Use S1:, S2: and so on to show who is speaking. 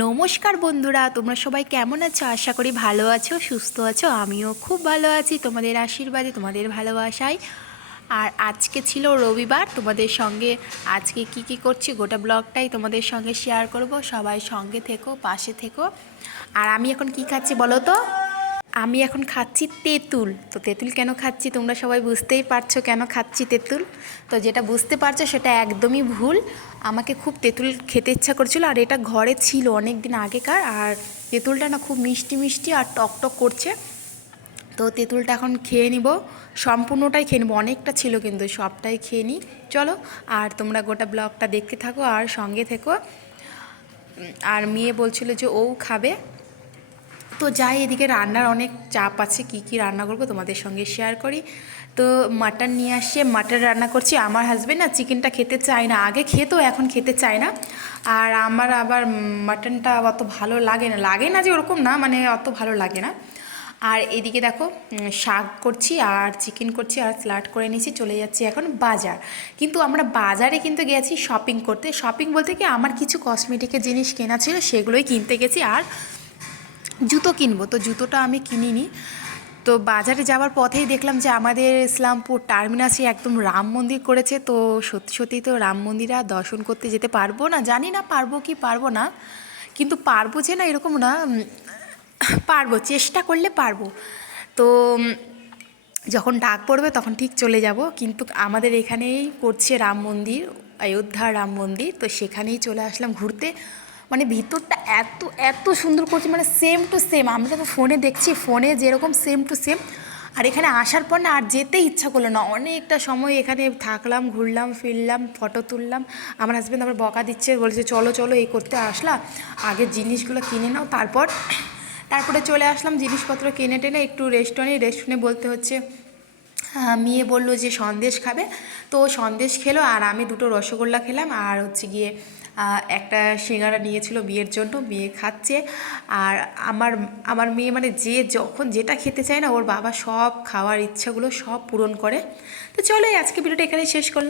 S1: নমস্কার বন্ধুরা, তোমরা সবাই কেমন আছো? আশা করি ভালো আছো, সুস্থ আছো, আমিও খুব ভালো আছি তোমাদের আশীর্বাদে, তোমাদের ভালোবাসায়। আর আজকে ছিল রবিবার, তোমাদের সঙ্গে আজকে কি কি করছি গোটা ব্লগটাই তোমাদের সঙ্গে শেয়ার করব, সবাই সঙ্গে থেকো, পাশে থেকো। আর আমি এখন কি খাচ্ছি বলো তো? আমি এখন খাচ্ছি তেঁতুল। তো তেঁতুল কেন খাচ্ছি তোমরা সবাই বুঝতেই পারছ কেন খাচ্ছি তেঁতুল। তো যেটা বুঝতে পারছ সেটা একদমই ভুল। আমাকে খুব তেঁতুল খেতে ইচ্ছা করছিল আর এটা ঘরে ছিল অনেক দিন আগেকার আর তেঁতুলটা না খুব মিষ্টি মিষ্টি আর টক টক করছে। তো তেঁতুলটা এখন খেয়ে নিব, সম্পূর্ণটাই খেয়ে নেব। অনেকটা ছিল কিন্তু সবটাই খেয়ে নিই। চলো আর তোমরা গোটা ব্লগটা দেখতে থাকো আর সঙ্গে থেকো। আর মেয়ে বলছিল যে ও খাবে। তো যাই, এদিকে রান্নার অনেক চাপ আছে, কি কি রান্না করব তোমাদের সঙ্গে শেয়ার করি। তো মাটন নিয়ে আসছে মাটন রান্না করছি। আমার হাজবেন্ড না চিকেনটা খেতে চায় না, আগে খেতো, এখন খেতে চায় না। আর আমার আবার মাটনটা অত ভালো লাগে না লাগে না যে ওরকম না মানে অত ভালো লাগে না। আর এদিকে দেখো শাক করছি আর চিকেন করছি আর স্লাট করে নিয়েছি, চলে যাচ্ছি এখন বাজার। কিন্তু আমরা বাজারে কিন্তু গেছি শপিং করতে। শপিং বলতে কি, আমার কিছু কসমেটিকের জিনিস কেনা ছিল, সেগুলোই কিনতে গেছি। আর জুতো কিনবো। তো জুতোটা আমি কিনিনি। তো বাজারে যাওয়ার পথেই দেখলাম যে আমাদের ইসলামপুর টার্মিনাসে একদম রাম মন্দির করেছে। তো সত্যি সত্যি তো রাম মন্দিরে দর্শন করতে যেতে পারব না। জানি না পারব কি পারব না। কিন্তু পারব যে না এরকম না পারব, চেষ্টা করলে পারব। তো যখন ডাক পড়বে তখন ঠিক চলে যাব। কিন্তু আমাদের এখানেই করছে রাম মন্দির, অযোধ্যা রাম মন্দির। তো সেখানেই চলে আসলাম ঘুরতে। মানে ভিতরটা এত এত সুন্দর করছে মানে সেম টু সেম আমরা তো ফোনে দেখছি, ফোনে যেরকম সেম টু সেম আর এখানে আসার পর না আর যেতে ইচ্ছা করল না। অনেকটা সময় এখানে থাকলাম, ঘুরলাম, ফিরলাম ফটো তুললাম। আমার হাজব্যান্ড আবার বকা দিচ্ছে, বলছে, চলো চলো, এই করতে আসলা। আগে জিনিসগুলো কিনে নাও, তারপর, তারপরে চলে আসলাম। জিনিসপত্র কিনে টেনে একটু রেস্টুরেন্টে রেস্টুরেন্টে বলতে হচ্ছে মেয়ে বলল যে সন্দেশ খাবে। তো সন্দেশ খেলো আর আমি দুটো রসগোল্লা খেলাম আর হচ্ছে গিয়ে একটা সিঙ্গারা নিয়েছিল বিয়ের জন্য, মেয়ে খাচ্ছে। আর আমার আমার মেয়ে মানে যে যখন যেটা খেতে চায় না, ওর বাবা সব খাওয়ার ইচ্ছাগুলো সব পূরণ করে। তো চলো আজকে ভিডিওটা এখানে শেষ করলাম।